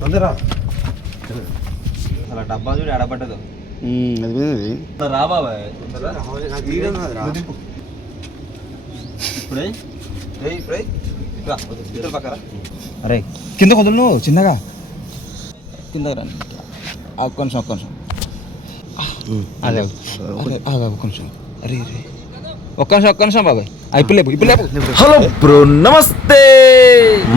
తొందర అలా డబ్బా చూడు ఎడబడ్డదు అది రా ఇప్పుడే? రా, అరే. కింద కుదులు చిన్నగా. కింద రండి ఒక్క నిమిషం ఒక్క నిమిషం. అదే. ఒక్క నిమిషం. అరే అరే ఒక్క నిమిషం ఒక్క నిమిషం బాబాయ్. హలో బ్రో నమస్తే.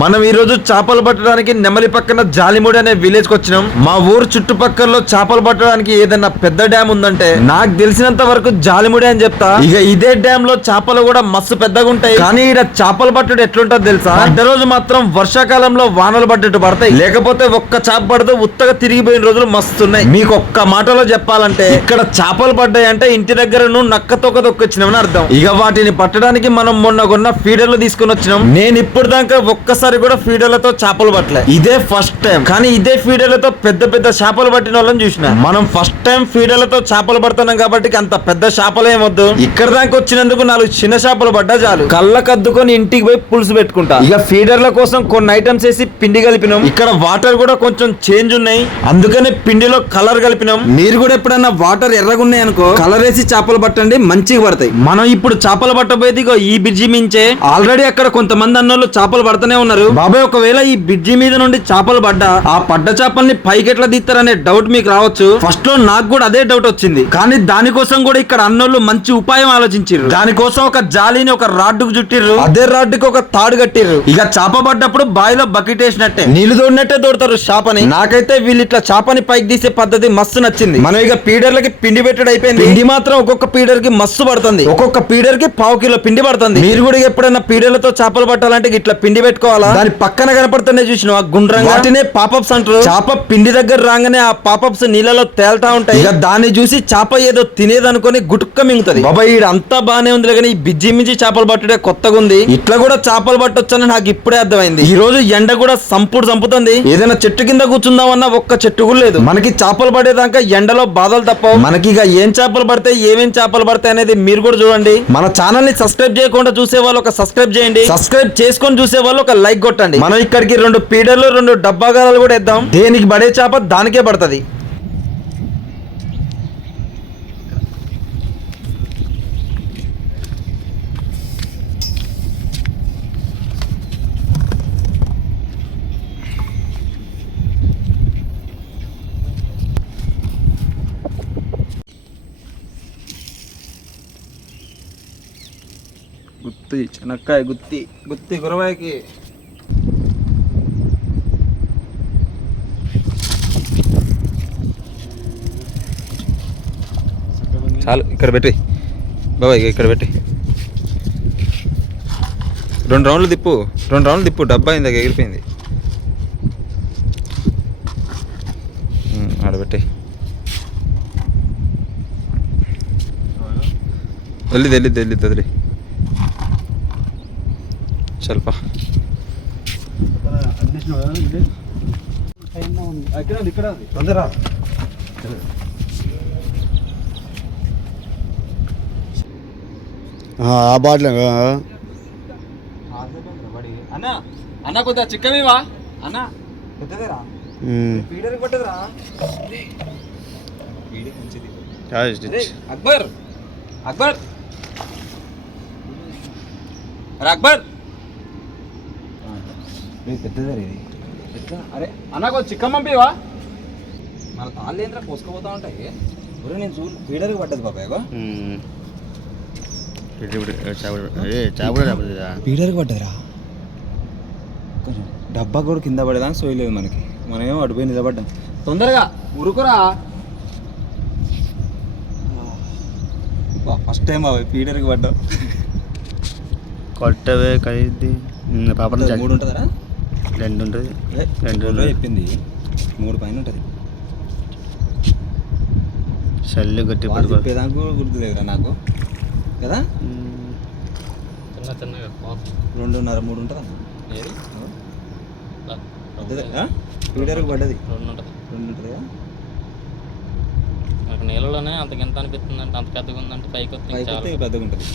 మనం ఈ రోజు చేపలు పట్టడానికి నెమలి పక్కన జాలిమూడి అనే విలేజ్కి వచ్చినాం. మా ఊరు చుట్టుపక్కల చేపలు పట్టడానికి ఏదైనా పెద్ద డ్యామ్ ఉందంటే నాకు తెలిసినంత వరకు జాలిముడి అని చెప్తా. ఇక ఇదే డ్యామ్లో చేపలు కూడా మస్తు పెద్దగా ఉంటాయి. కానీ ఇక్కడ చేపలు పట్టడం ఎట్లుంటది తెలుసా? అడ్డ రోజు మాత్రం వర్షాకాలంలో వానలు పడ్డట్టు పడతాయి. లేకపోతే ఒక్క చేప పడితే ఉత్తగా తిరిగిపోయిన రోజులు మస్తున్నాయి మీకు ఒక్క మాటలో చెప్పాలంటే ఇక్కడ చేపలు పడ్డాయి అంటే ఇంటి దగ్గర నువ్వు నక్క తొక్క తొక్కొచ్చినామని అర్థం. ఇక వాటిని పట్టడానికి మనం మొన్న కొన్న ఫీడర్లు తీసుకుని వచ్చినాం. నేను ఇప్పుడు దాకా ఒక్కసారి కూడా ఫీడర్లతో చేపలు పట్టలే. ఇదే ఫస్ట్ టైం కానీ ఇదే ఫీడర్లతో పెద్ద పెద్ద చేపలు పట్టిన వాళ్ళని చూసిన. మనం ఫస్ట్ టైం ఫీడర్లతో చేపలు పడుతున్నాం కాబట్టి అంత పెద్ద చేపలు ఏమొద్దు ఇక్కడ దాకా వచ్చినందుకు నాలుగు చిన్న చేపలు పడ్డా చాలు. కళ్ళకు అద్దుకొని ఇంటికి పోయి పులుసు పెట్టుకుంటా. ఇక ఫీడర్ల కోసం కొన్ని ఐటమ్స్ వేసి పిండి కలిపినాం. ఇక్కడ వాటర్ కూడా కొంచెం చేంజ్ ఉన్నాయి. అందుకనే పిండిలో కలర్ కలిపినాం. మీరు కూడా ఎప్పుడన్నా వాటర్ ఎర్రగా ఉన్నాయి అనుకో కలర్ వేసి చేపలు పట్టండి మంచిగా పడతాయి. మనం ఇప్పుడు చేపలు పట్టబోయేది ఇదిగో ఈ బ్రిడ్జి మించే. ఆల్రెడీ అక్కడ కొంతమంది అన్నోళ్ళు చేపలు పడుతూనే ఉన్నారు. బాబాయ్ ఒకవేళ ఈ బ్రిడ్జి మీద నుండి చేపలు పడ్డా ఆ పడ్డ చేపల్ని పైకి ఎట్లా తీస్తారనే డౌట్ మీకు రావచ్చు. ఫస్ట్లో నాకు కూడా అదే డౌట్ వచ్చింది. కానీ దానికోసం కూడా ఇక్కడ అన్నోళ్ళు మంచి ఉపాయం ఆలోచించారు దానికోసం ఒక జాలీని ఒక రాడ్డుకు చుట్టిర్రు. అదే రాడ్డుకి ఒక తాడు కట్టిర్రు. ఇక చేప పడ్డప్పుడు బావిలో బకెట్ వేసినట్టే. నీళ్ళు తోడినట్టే తోడతారు చేపని. నాకైతే వీళ్ళు ఇట్లా చేపని పైకి తీసే పద్ధతి మస్తు నచ్చింది. మనం ఇక పీడర్లకి పిండి పెట్టడం అయిపోయింది. పిండి మాత్రం ఒక్కొక్క పీడర్కి మస్తు పడుతుంది. ఒక్కొక్క పీడర్కి పావు కిలో పిండి పడుతుంది. మీరు కూడా ఎప్పుడైనా పీడర్లతో చేపలు పట్టాలంటే ఇట్లా పిండి పెట్టుకోవాలా? దాని పక్కన కనపడుతున్నాయి చూసిన ఆ గుండ్రంగా? వాటినే పాపప్స్ అంటారు. చేప పిండి దగ్గర రాగానే ఆ పాపప్స్ నీళ్ళలో తేల్తా ఉంటాయి. ఇక దాన్ని చూసి చేప ఏదో తినేదనుకొని గుటుక్క మింగుతుంది. బాబాయ్ అంతా బానే ఉంది కానీ ఈ బిజ్జి మించి చేపలు పట్టుడే కొత్తగా ఉంది ఇట్లా కూడా చేపలు పట్టొచ్చని నాకు ఇప్పుడే అర్థమైంది. ఈ రోజు ఎండ కూడా సంపుడు చంపుతుంది. ఏదైనా చెట్టు కింద కూర్చుందామన్నా ఒక్క చెట్టు కూడా లేదు. మనకి చేపలు పడేదాకా ఎండలో బాధలు తప్పవు. మనకి ఇక ఏం చేపలు పడతాయి ఏమేం చేపలు పడతాయి అనేది మీరు కూడా చూడండి. మన ఛానల్ని సబ్స్క్రైబ్ చేయకుండా చూసే వాళ్ళు ఒక సబ్స్క్రైబ్ చేయండి. సబ్స్క్రైబ్ చేసుకొని చూసే వాళ్ళు ఒక లైక్ కొట్టండి. మనం ఇక్కడికి రెండు పీడర్లు రెండు డబ్బాగారాలు కూడా ఇద్దాం దేనికి పడే చేప? దానికే పడుతుంది. గుత్తి చెనక్కాయ గుత్తి. గుత్తి గురవాయకి చాలు ఇక్కడ పెట్టి. బాబాయ్ ఇక్కడ పెట్టి. రెండు రౌండ్లు తిప్పు. రెండు రౌండ్లు తిప్పు. డబ్బా ఇందాక ఎగిరిపోయింది. ఆడబెట్టి ఆడ పెట్టి. వెళ్ళిది వెళ్ళిది వెళ్ళిది వదిలి తొందర ఆ బాటిల్ అన్న అన్న కొద్దిగా చిక్కమేవా అన్న పెద్దదేరా. పీడర్ పట్టదురా అరే, అక్బర్ అక్బర్ అక్బర్ పెద్దదేరా ఇది ఎట్లా? అరే అన్న కొంచెం చిక్కం పంపివా? మన ఏంద్రా కోసుకుపోతా ఉంటాయి. ఒరే నేను చూ పీడర్కి పడ్డది బాబాయ్. పీడర్కి పడ్డదిరా. కొంచెం డబ్బా కూడా కింద పడేదా సోయలేదు మనకి. మనమేమో అడిపోయి నిలబడ్డాం. తొందరగా ఉరుకురా. ఫస్ట్ టైం బాబాయ్ పీడర్కి పడ్డాం. కొట్టవే కలిద్ది పాపం మూడు ఉంటుందా రెండు ఉంటుంది రెండు రెండు చెప్పింది. మూడు పైన ఉంటుంది చల్లు గట్టి చెప్పేదానికి కూడా గుర్తులేదురా నాకు. కదా? రెండున్నర మూడు ఉంటుందా? పీడర్కి పడ్డది రెండు ఉంటుంది రెండు ఉంటుంది కదా? నాకు నీళ్ళలోనే అంత గింత అనిపిస్తుంది అంటే అంత పెద్దగా ఉందంటే పైకి వస్తే పైకి పెద్దగా ఉంటుంది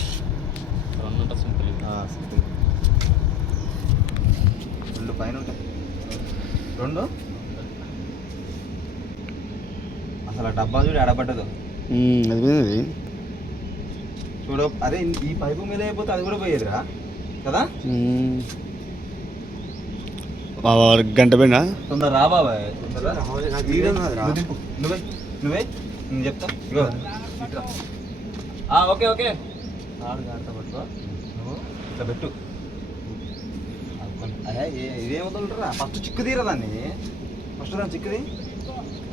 రెండు ఉంటుంది సింపుల్. ఆ, simple. రెండు పైన ఉంటాయి రెండు. అసలు ఆ డబ్బా చూడు ఎడబడ్డదు. అది చూడు అరే ఈ పైపు మీద అయిపోతే అది కూడా పోయేదిరా కదా? గంట పోయినా తొందర రా బాబాయ్. నువ్వు. నువ్వే నువ్వే నేను చెప్తా. Okay okay. ఆడు పట్టుకో. నువ్వు ఇట్లా పెట్టు. ఇదేం వదలరా ఫస్ట్ చిక్కు తీరా దాన్ని? ఫస్ట్ దాన్ని చిక్కుది?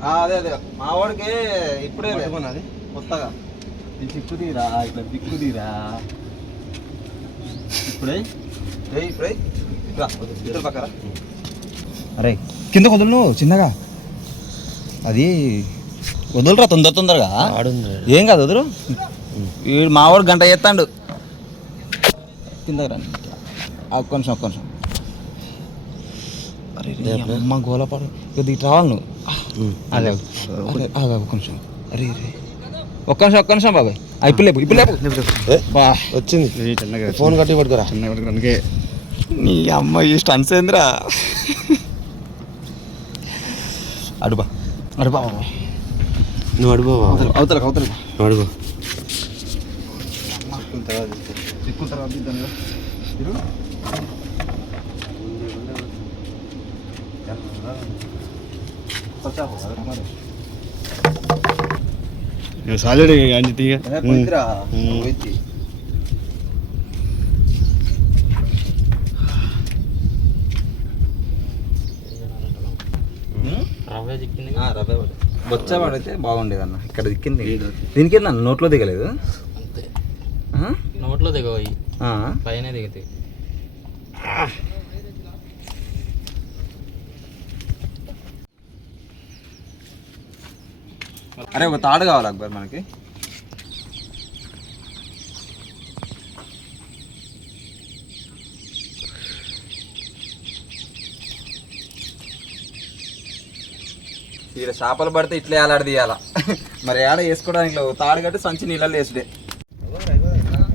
ఆ, అదే అదే. మా వాడికి ఇప్పుడే అది కొత్తగా. ఈ చిక్కు తీరా ఇట్లా దిక్కు తీరా? ఇప్పుడే రేయ్ ఇప్పుడే ఇట్లా ఇద్దరు పక్కరా. అరే కింద వదులు నువ్వు చిన్నగా. అది వదులురా తొందర తొందరగా? ఏం కాదు వదులు. వీడు మావాడు గంట చేస్తాడు. కిందకి రండి. ఒక్క నిమిషం ఒక్క నిమిషం. అరే అమ్మ గోలపాడు ఇక దిగి రావాలి నువ్వు అదే అరే, ఆగు, ఒక్క నిమిషం. అరే రే. ఒక్క నిమిషం ఒక్క నిమిషం బాబాయ్. ఆ, ఇప్పుడు లేపు ఇప్పుడు లేపు. బా. వచ్చింది. ఫోన్ కట్టి పట్టుకోరా. నీ అమ్మ ఈ స్టన్స్ ఏందిరా? అడుబా అడుబా బాబాయ్. నువ్వు అడుగు అవతలకు అవతలకు నువ్వు అడుగు సాలిడ్ అంజి తీగ పడితే బాగుండేది అన్న ఇక్కడ దిక్కింది. దీనికి నోట్లో దిగలేదు? అంతే? నోట్లో దిగవు ఆ. పైన దిగుతాయి. అరే ఒక తాడు కావాలి అక్బర్ మనకి. ఇక్కడ చేపలు పడితే ఇట్లే ఆలాడ తీయాల? మరి ఏడ వేసుకోవడానికి లేవు. తాడు కట్టి సంచి నీళ్ళలో వేసుడే.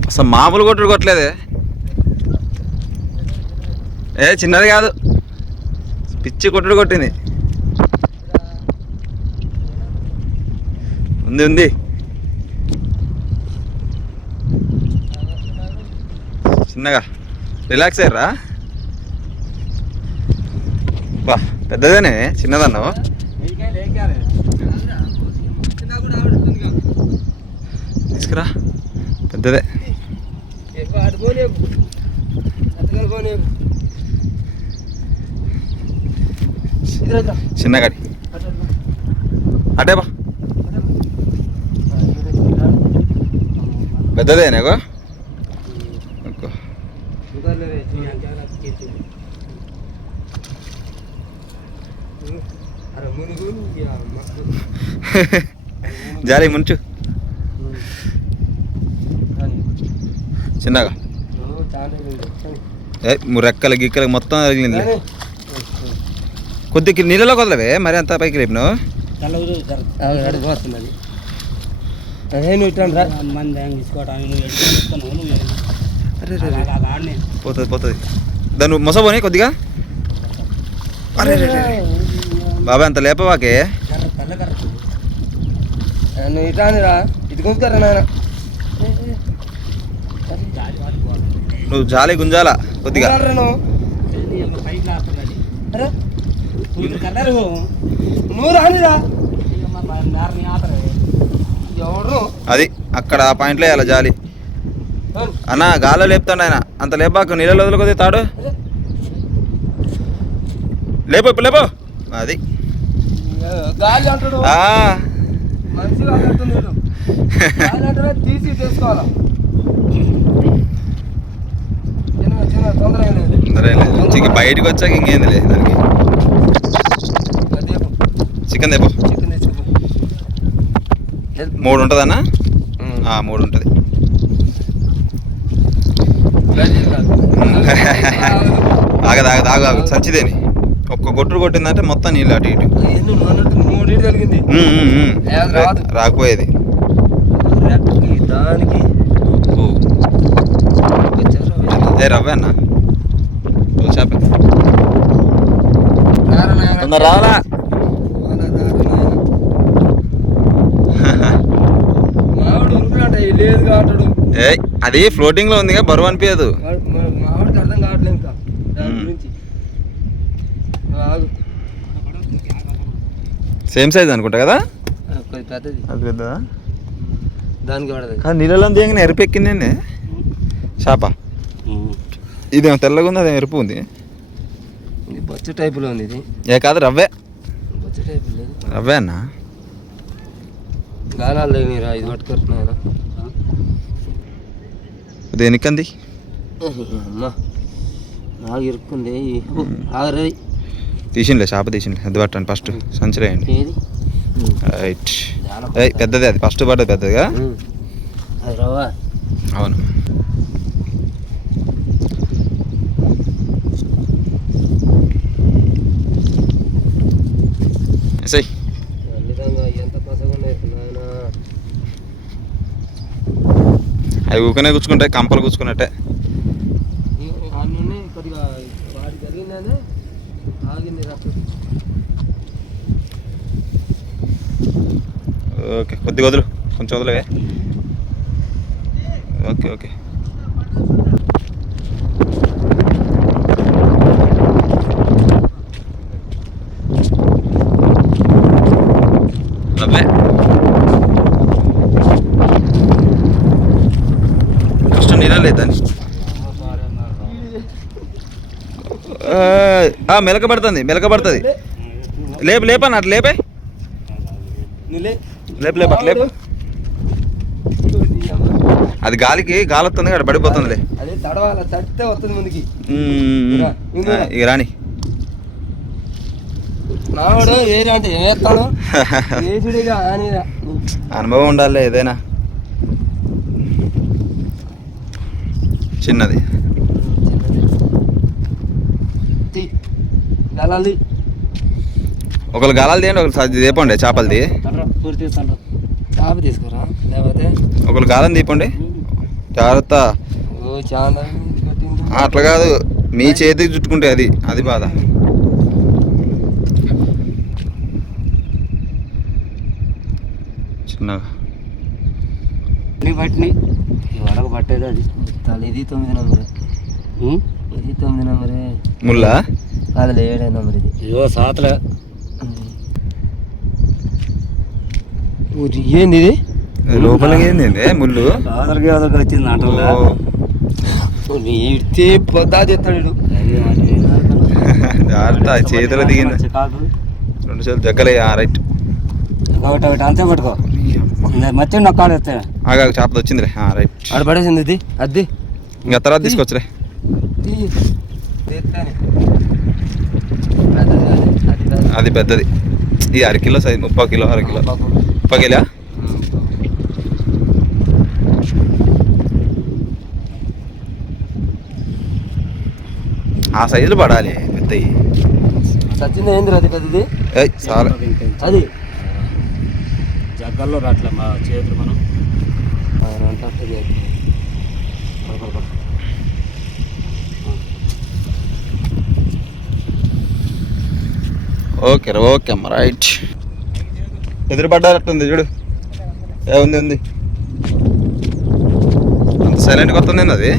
అసలు మామూలు కొట్టుడు కొట్టలేదే. ఏ చిన్నది కాదు. పిచ్చి కొట్టుడు కొట్టింది. ఉంది ఉంది. చిన్నగా. రిలాక్స్ అయ్యారా బా పెద్దదేనే చిన్నదన్నావు. తీసుకురా. పెద్దదే. చిన్నగాడి అటే బా. పెద్దదే నీకు ఎక్కువ. జాలి ముంచు. చిన్నగా. రెక్కలు గిక్కలు మొత్తం తగిలింది కొద్దిగా నీళ్ళలో కొదలవే మరి అంత పైకి లేపినావు అరే రే రే. పోతుంది పోతుంది. దాన్ని మొసపోని కొద్దిగా? అరే రే రే రే. బాబాయ్ అంత లేపవాకే. నువ్వు ఇటానిరా ఇది కొంటారా నాయన? నువ్వు జాలి గుంజాల కొద్దిగా? నువ్వు రానిరా. అది అక్కడ ఆ పాయింట్లో వేయాలి జాలి. అన్న గాల్లో లేపుతాడు ఆయన. అంత లేపాకు నీళ్ళలో వదులుకొద్ది తాడు. లేపు ఇప్పుడు లేపు. అది. గాలి గాలి బయటకు వచ్చాక ఇంకేంది లేదు దానికి. చికెన్ తెపో మూడు ఉంటుందన్నా ఆ, మూడు ఉంటుంది ఆగదు ఆగదు ఆగు ఆగు. సంచిదేని ఒక్క గొట్టుడు కొట్టిందంటే మొత్తం నీళ్ళు అటు ఇటు. రాకపోయేది. ఏ రవ్వే అన్న. చేప కొందరు రావాలా మావాడు ఉరుకులాట లేదు కావటాడు ఏయ్ అది ఫ్లోటింగ్లో ఉందిగా బరువు అనిపించదు. మావాడికి అర్థం కావట్లేదు ఇంకా. దాని మ్మ్. గురించి. ఆగు. సేమ్ సైజ్ అనుకుంటా కదా? కొంచెం పెద్దది. అది పెద్దదా? దానికి పడదు కానీ నీళ్ళలో దిగంగానే ఎరుపు ఎక్కిందండి చేప ఇదేమో తెల్లగా ఉంది అదేమో ఎరుపు ఉంది. ఇది బొచ్చు టైపులో ఉంది ఇది. ఏ కాదు రవ్వే. బొచ్చు టైపు లేదు. రవ్వే అన్నా గాలాలు లేవు ఇది పట్టుకొస్తున్నాయన దేనికంది? అమ్మా బాగా ఇరుక్కుంది. తీసిండే చేప తీసిండే అది పట్టండి ఫస్ట్. సంచలేయండి ఏది? రైట్. పెద్దది అది. ఫస్ట్ పడ్డది పెద్దదిగా? అవును. ఎసై అన్నిదంగా ఎంత పసగా నాయన అవి ఊకనే కూర్చుకుంటాయి కంపలు కూర్చుకున్నట్టే. ఓకే కొద్దిగా వదులు. కొంచెం వదిలేవే. ఓకే ఓకే నవ్వే లేదని మెలక పడుతుంది మెలక పడుతుంది లేపు లేపన్న అట్లా లేపే. లేపు లేపు అట్లా లేపు. అది గాలికి గాలి వస్తుంది అక్కడ పడిపోతుందిలే. ఇక రాని. అనుభవం ఉండాలి ఏదైనా. చిన్నది. గలాలి ఒకరు గాలాలు తీయండి ఒకరు తీపండి చేపలది పూర్తి తండ్రి చాప తీసుకురా లేకపోతే? ఒకరు గాలం తీపండి జాగ్రత్త. అట్లా కాదు. మీ చేతికి చుట్టుకుంటే అది అది బాధ. చిన్నగా. నీ పట్టిని ఈ వడకు పట్టేది అది. తల ఇది తొమ్మిది నంబరే ఇది తొమ్మిది నంబరే ముళ్ళ అది ఏడే నంబర్ ఇది. ఇదిగో సాతలే. ఏంది ఇది? లోపలికి ఏంది ఇది? ముళ్ళు అదలకి అదలకి వచ్చింది ఓ, ఇడితే పొద్దా చేస్తాడు. జాగ్రత్త చేతిలో దిగింది రెండు చేతులు దగ్గర రైట్. ఒకటి ఒకటి అంతే పట్టుకో మచ్చి నొక్కాడు ఆగా చేపది వచ్చిందిలే రైట్. ఆడ పడేసింది ఇది. అది ఇంకా తర్వాత తీసుకొచ్చులే తీ. తెస్తానే. అది పెద్దది. ఇది అర కిలో సైజ్ ముప్పై కిలో అర కిలో. ముప్పై కిలో. ఆ సైజులు పడాలి పెద్దవి సచిన్ ఏంది అది పెద్దది? అది. దగ్గరలో రాట్లే మా చేతులు మనం. ఓకే రా ఓకే అమ్మ రైట్. ఎదురుపడ్డారట్టుంది చూడు. ఏ ఉంది ఉంది. అంత సైలెంట్గా వస్తుంది అది?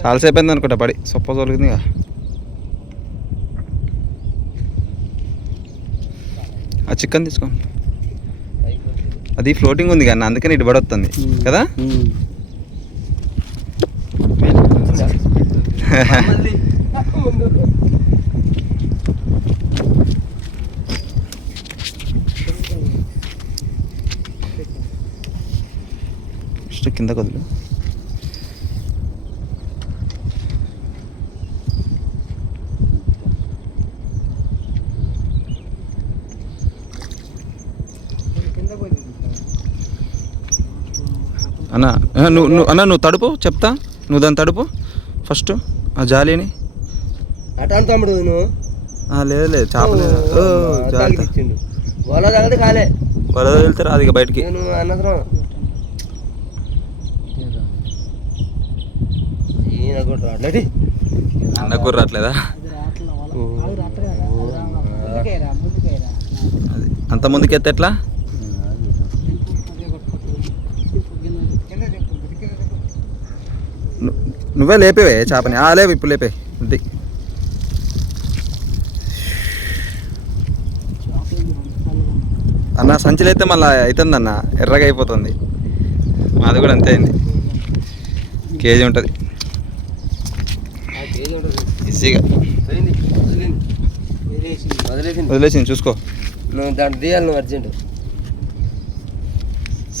చాలాసేపు అయింది అనుకుంటా పడి. సొప్ప తొలిగింది ఇక ఆ చికెన్ తీసుకో. అది ఫ్లోటింగ్ ఉంది కానీ అందుకని ఇటు పడొస్తుంది. కదా? కింద కదులు అన్న నువ్వు నువ్వు అన్న నువ్వు తడుపు చెప్తా. నువ్వు దాన్ని తడుపు. ఫస్ట్ ఆ జాలీని. అటు అంత తమ్ముడు నువ్వు. ఆ, లేదు లేదు చేప లేదు. ఓ, జాగ్రత్త. ఇచ్చిండు. వల తగ్గదు కాలే. వరద వెళ్తారు అది బయటికి. రావట్లేదు. అన్న కూర రావట్లేదా? అది అంత ముందుకెత్తే ఎట్లా? నువ్వే లేపేవే చేపని. ఆ లేవు ఇప్పుడు లేపే. అది అన్న సంచులు అయితే మళ్ళీ అవుతుంది అన్న ఎర్రగా అయిపోతుంది. మాది కూడా అంతే అయింది. కేజీ ఉంటుంది. ఈజీగా. వదిలేసింది. వదిలేసింది చూసుకో. నువ్వు దాంట్లో తీయాలి నువ్వు అర్జెంట్.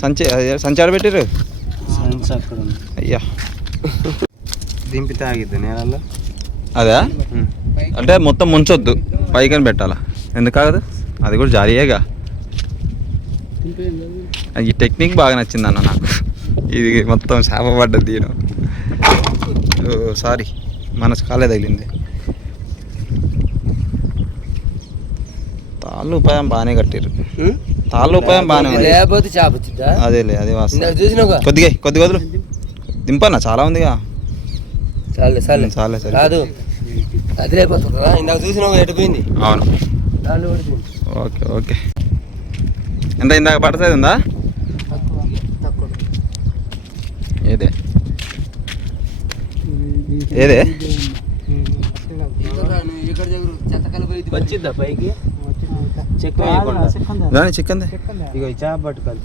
సంచి సంచి ఆడబెట్టారు ఉంది. అయ్యా. దింపితే ఆగిద్ది నేలల్లో? అదా? అంటే మొత్తం ముంచొద్దు పైకని పెట్టాలా? ఎందుకు కాదు అది కూడా జారీయేగా ఈ టెక్నిక్ బాగా నచ్చింది అన్న నాకు. ఇది మొత్తం చేప పడ్డది దీని సారీ మనసు కాలే తగిలింది. తాళ్ళు ఉపాయం బాగానే కట్టారు తాళ్ళు ఉపాయం బాగానే ఉంది. లేకపోతే చేప అదేలే అదే వాస్తవం. కొద్దిగా వదులు. దింపన్నా చాలా ఉందిగా. చాలే చాలే. చాలే సరే. కాదు. అది లేకపోతుందా ఇందాక చూసినావుగా ఎటు పోయింది అవును. Okay okay. ఎంత ఇందాక పడతాది ఉందా? ఏదే? ఏదే? వచ్చిద్దా పైకి? చెక్ దాని చికెన్ ఇక చేప పట్టుకోవాలి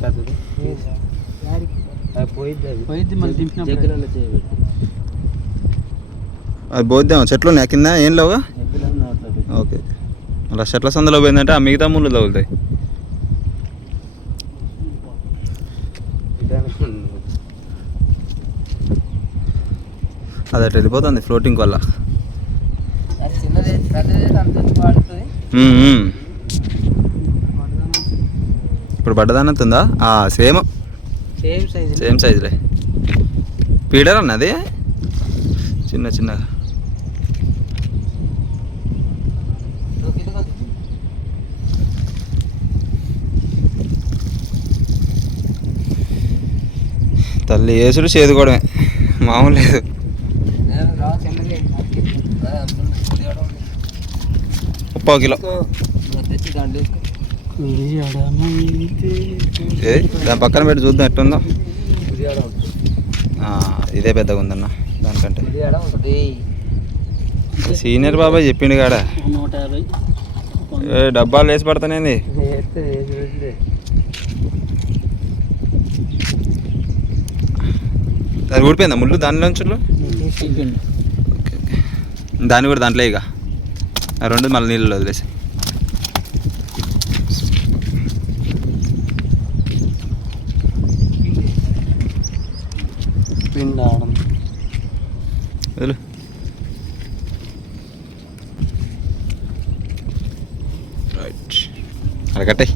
పోయిద్ది పోయిద్ది మళ్ళీ దింపిన అది పోద్దాం చెట్లు ఉన్నాయి. కింద ఏం లేవుగా? ఓకే. అలా చెట్ల సందులో పోయిందంటే ఆ మిగతా ముళ్ళు తగులుతాయి. అది అటు వెళ్ళిపోతుంది ఫ్లోటింగ్ వల్ల. ఇప్పుడు పడ్డదానంతుందా సేమ్. సేమ్ సైజ్ సేమ్ సైజులే. పీడర్ అన్నది చిన్న చిన్నగా. తల్లి వేసుడు చేదుకోవడమే మామూలు లేదు. కిలో. ఏ దాని పక్కన పెట్టి చూద్దాం ఎట్టుందో. ఇది పెద్దగా ఉందన్న దానికంటే. సీనియర్ బాబాయ్ చెప్పిండు కాడ? డబ్బాలు వేసి పడతానేంది వేస్తే వేసి వేస్తే అది ఊడిపోయిందా? ముళ్ళు దానిలోంచి దాన్ని కూడా దాంట్లో ఇక ఆ రెండు మళ్ళీ నీళ్ళు వదిలేసి. పిండి ఆడం వదిలు. రైట్ అడగట్టే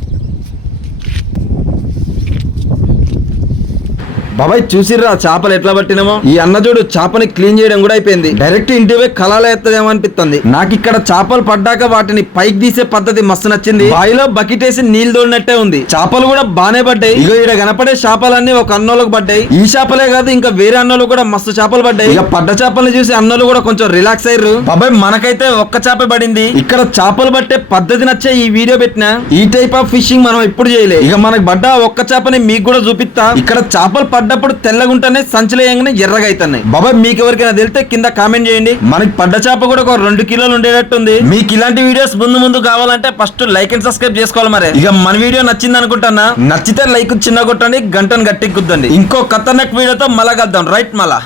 బాబాయ్ చూసిర్రా చేపలు ఎట్లా పట్టినామో? ఈ అన్న చూడు చేపని క్లీన్ చేయడం కూడా అయిపోయింది. డైరెక్ట్ ఇంటి పోయి కళాలు ఎత్తదేమో అనిపిస్తుంది నాకు ఇక్కడ చేపలు పడ్డాక వాటిని పైకి తీసే పద్ధతి మస్తు నచ్చింది. బాయిలో బకెట్ వేసి నీళ్ళు తోడినట్టే ఉంది. చేపలు కూడా బానే పడ్డాయి. ఇగో ఇక్కడ కనపడే చేపలన్నీ ఒక అన్నోళ్ళకి పడ్డాయి. ఈ చేపలే కాదు ఇంకా వేరే అన్నోళ్ళు కూడా మస్తు చేపలు పడ్డాయి. ఇక పడ్డ చేపల్ని చూసి అన్నోళ్ళు కూడా కొంచెం రిలాక్స్ అయ్యారు బాబాయ్ మనకైతే ఒక్క చేప పడింది. ఇక్కడ చేపలు పట్టే పద్ధతి నచ్చే ఈ వీడియో పెట్టిన? ఈ టైప్ ఆఫ్ ఫిషింగ్ మనం ఎప్పుడు చేయలే. ఇక మనకు పడ్డ ఒక్క చేపని మీకు కూడా చూపిస్తా. ఇక్కడ చేపలు పడ్డప్పుడు తెల్లగుంటానే సంచలేయంగానే ఎర్రగా అవుతున్నాయి బాబాయ్ మీకు ఎవరికైనా తెలితే కింద కామెంట్ చేయండి. మనకి పడ్డ చేప కూడా ఒక రెండు కిలోలు ఉండేటట్టుంది. మీకు ఇలాంటి వీడియోస్ ముందు ముందు కావాలంటే ఫస్ట్ లైక్ అండ్ సబ్స్క్రైబ్ చేసుకోవాలి మరి. ఇక మన వీడియో నచ్చింది అనుకుంటున్నా. నచ్చితే లైక్ చిన్న కొట్టండి గంటను గట్టి గుద్దండి ఇంకో ఖతర్నాక్ వీడియోతో మళ్ళా కలుద్దాం. రైట్ మళ్ళా.